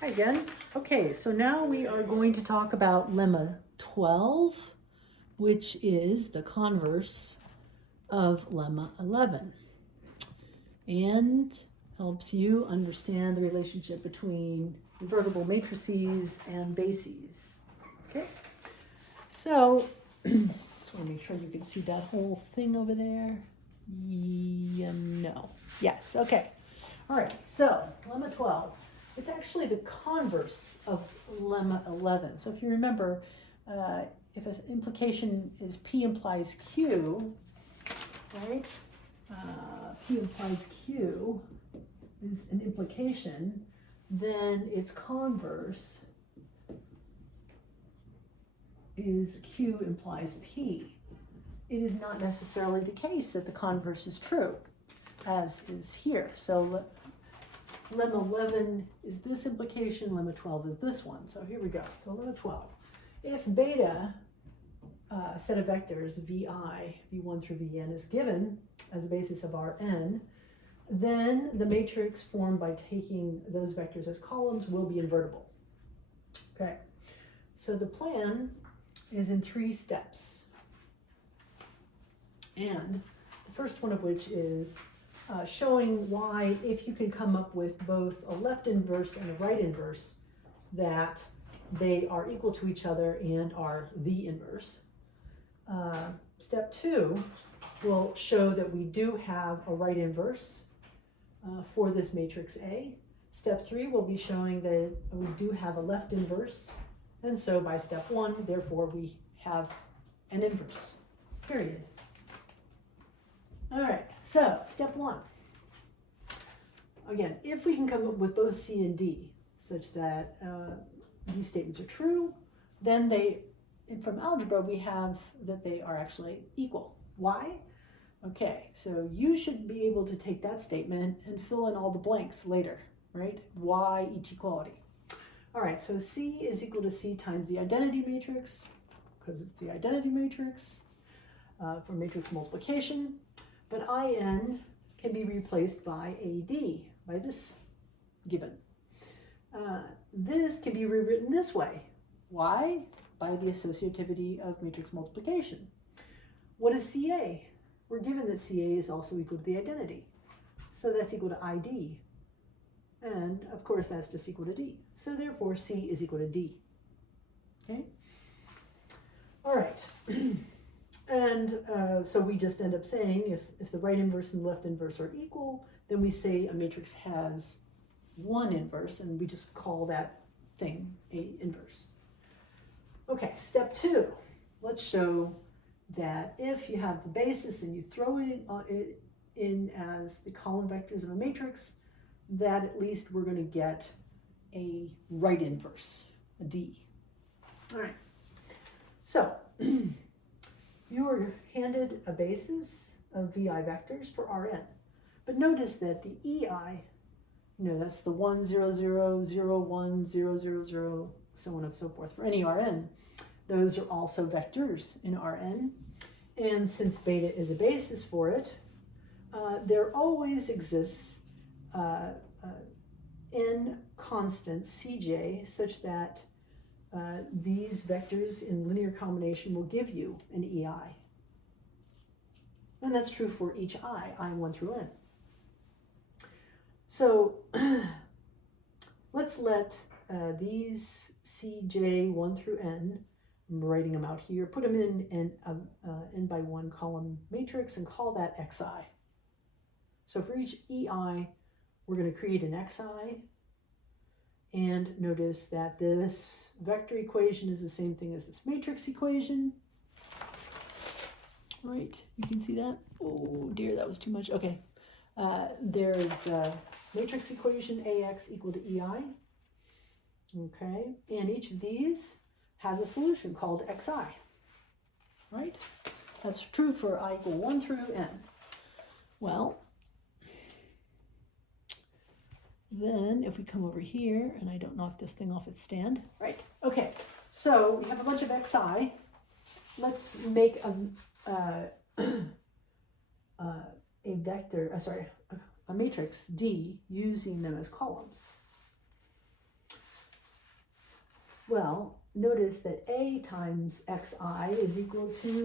Hi again. Okay, so now we are going to talk about lemma 12, which is the converse of lemma 11, and helps you understand the relationship between invertible matrices and bases. Okay, so just want to make sure you can see that whole thing over there. Yeah, no. Yes, okay. All right, so lemma 12. It's actually the converse of lemma 11. So if you remember, if an implication is P implies Q, right? P implies Q is an implication, then its converse is Q implies P. It is not necessarily the case that the converse is true, as is here. So lemma 11 is this implication, lemma 12 is this one. So here we go. So lemma 12. If beta, set of vectors, vi, v1 through vn, is given as a basis of Rn, then the matrix formed by taking those vectors as columns will be invertible. Okay, so the plan is in 3 steps. And the first one of which is showing why, if you can come up with both a left inverse and a right inverse, that they are equal to each other and are the inverse. Step 2 will show that we do have a right inverse for this matrix A. Step 3 will be showing that we do have a left inverse, and so by step 1, therefore, we have an inverse, period. All right, so step 1. Again, if we can come up with both C and D such that these statements are true, then from algebra, we have that they are actually equal. Why? Okay, so you should be able to take that statement and fill in all the blanks later, right? Why each equality? All right, so C is equal to C times the identity matrix, because it's the identity matrix for matrix multiplication. But In can be replaced by AD, by this given. This can be rewritten this way. Why? By the associativity of matrix multiplication. What is CA? We're given that CA is also equal to the identity. So that's equal to ID. And of course, that's just equal to D. So therefore, C is equal to D. Okay? All right. And so we just end up saying if the right inverse and the left inverse are equal, then we say a matrix has one inverse, and we just call that thing a inverse. Okay, step 2. Let's show that if you have the basis and you throw it in as the column vectors of a matrix, that at least we're going to get a right inverse, a D. All right. So you are handed a basis of VI vectors for Rn. But notice that the EI, that's the 1, 0, 0, 0, 1, 0, 0, 0, so on and so forth for any Rn. Those are also vectors in Rn. And since beta is a basis for it, there always exists n constant Cj such that these vectors in linear combination will give you an EI. And that's true for each I1 through n. So let's let these Cj1 through n, I'm writing them out here, put them in an n by 1 column matrix and call that xi. So for each EI, we're going to create an xi. And notice that this vector equation is the same thing as this matrix equation. Right, you can see that? Oh dear, that was too much. Okay, there's a matrix equation AX equal to EI. Okay, and each of these has a solution called XI. Right? That's true for I equal 1 through n. Well, then if we come over here, and I don't knock this thing off its stand, right? Okay, so we have a bunch of xi. Let's make a matrix D using them as columns. Well, notice that A times xi is equal to